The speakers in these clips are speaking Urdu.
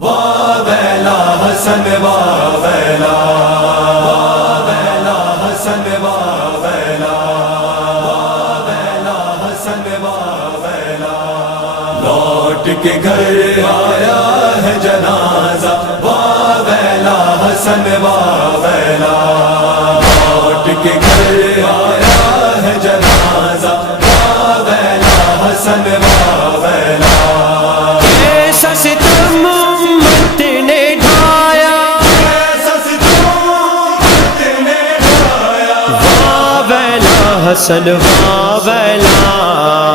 واہ ویلا حسن واہ ویلا، واہ ویلا حسن واہ ویلا، واہ ویلا حسن واہ ویلا، لوٹ کے گھر آیا ہے جنازہ، واہ ویلا حسن واہ ویلا، لوٹ کے گھر آیا ہے جنازہ، واہ ویلا حسن واہ ویلا، ایسا ستم امت نے ڈھایا، ایسا ستم امت نے ڈھایا، واہ ویلا حسن واہ ویلا،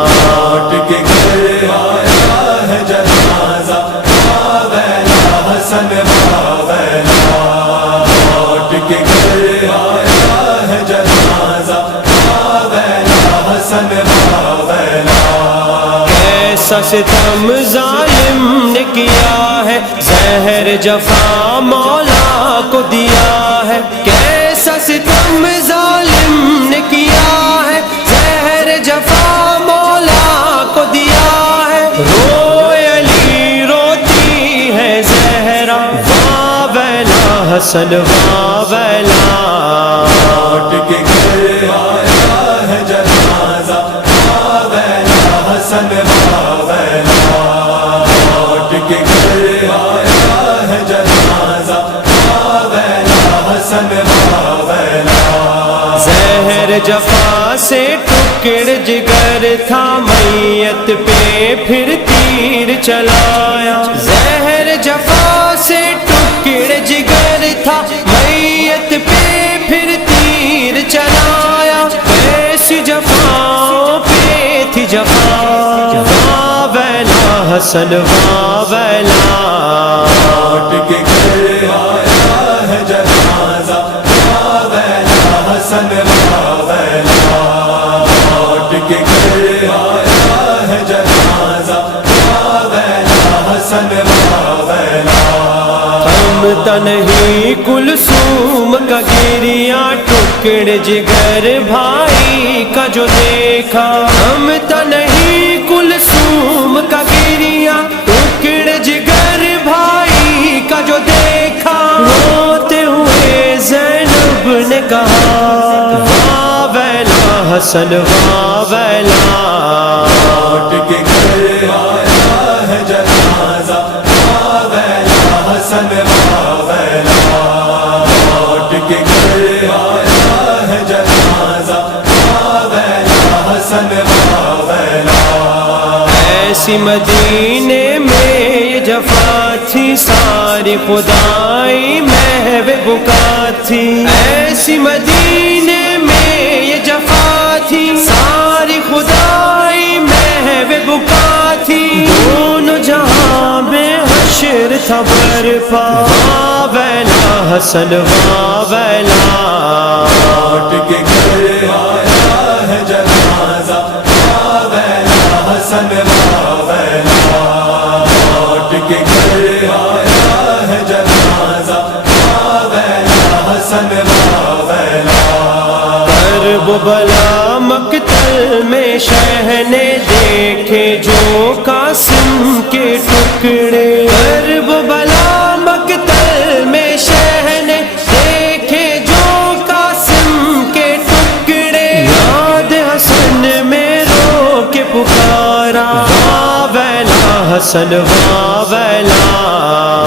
لوٹ کے گھر آیا ہے جنازہ، واہ ویلا حسن واہ ویلا، لوٹ کے گھر آیا ہے جنازہ، واہ ویلا حسن واہ ویلا، ایسا ستم ظالم نے کیا ہے، زہر جفا مولا کو دیا ہے، کیسا ستم ظالم نے کیا ہے، زہر جفا مولا کو دیا ہے، روئے علی روتی ہے زہرا، واہ ویلا حسن واہ ویلا، لوٹ کے گھر آیا ہے جنازہ، واہ ویلا حسن واہ ویلا، لوٹ کے گھر آیا ہے جنازہ، واہ ویلا حسن واہ ویلا، زہر جفا سے ٹکڑ جگر تھا، میت پہ پھر تیر چلایا، زہر جفا سے ٹکڑ جگر تھا، میت پہ پھر تیر چلایا، ایسی جفا پہ تھی جفا، واہ ویلا حسن واہ ویلا، لوٹ کے گھر آیا ہے جنازہ، واہ ویلا حسن واہ ویلا، لوٹ کے گھر آیا ہے جنازہ، واہ ویلا حسن واہ ویلا، ہم تنہی کلثوم کا گریا، ٹکڑ جگر بھائی کا جو دیکھا، ہم تنہی کلثوم کا گریا، ٹکڑ جگر بھائی کا جو دیکھا، روتے ہوئے زینب نے کہا، واہ ویلا حسن واہ ویلا، لوٹ کے گھر آیا ہے جنازہ، واہ ویلا حسن واہ ویلا، لوٹ کے گھر آیا ہے جنازہ، واہ ویلا حسن واہ ویلا، ایسی مدینے میں یہ جفا تھی، ساری خدائی محو بکا تھی، ایسی مدینے میں یہ جفا تھی، ساری خدائی محو بکا تھی، دونوں جہاں میں حشر تھا برپا، واہ ویلا حسن واہ ویلا، لوٹ کے گھر آیا ہے جنازہ، واہ ویلا حسن واہ ویلا، لوٹ کے گھر آیا ہے جنازہ، واہ ویلا حسن واہ ویلا، کرب و بلا مقتل میں شہ نے دیکھے جو قاسم کے ٹکڑے، کرب و بلا مقتل میں شہ نے دیکھے جو قاسم کے ٹکڑے، یاد حسن میں رو کے پکارا، واہ ویلا حسن واہ ویلا،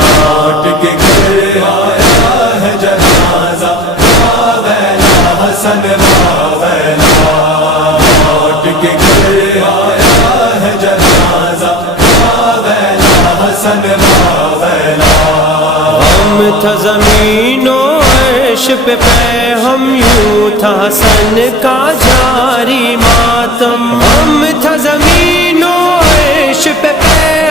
لوٹ کے گھر آیا ہے جنازہ، واہ ویلا حسن واہ ویلا، لوٹ کے گھر آیا ہے جنازہ، واہ ویلا حسن واہ ویلا، ہم تھا زمین و عرش پہ ہم، یوں تھا حسن کا جاری ماتم، ہم تھا زمین و عرش پہ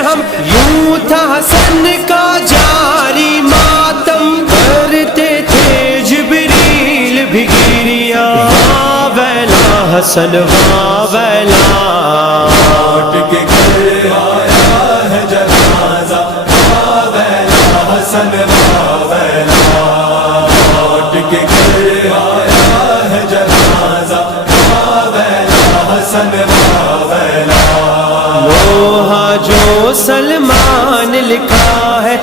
ہم، یوں تھا حسن کا جاری ماتم، کرتے تھے جبریل بھی گریا، واہ ویلا حسن واہ ویلا، لوٹ کے گھر آیا ہے جنازہ، واہ ویلا حسن واہ ویلا، لوٹ کے گھر آیا ہے جنازہ، واہ ویلا حسن واہ ویلا، لوہا جو سلمان لکھا ہے،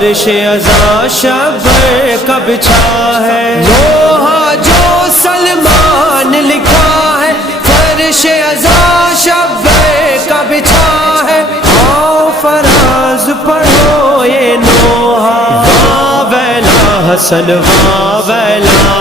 فرش ازا شبر کا بچھا ہے لوہا جو سلمان لکھا ہے فرش ازا شبر کا بچھا ہے آؤ فراز پڑھو یہ نوحہ واہ ویلا حسن واہ ویلا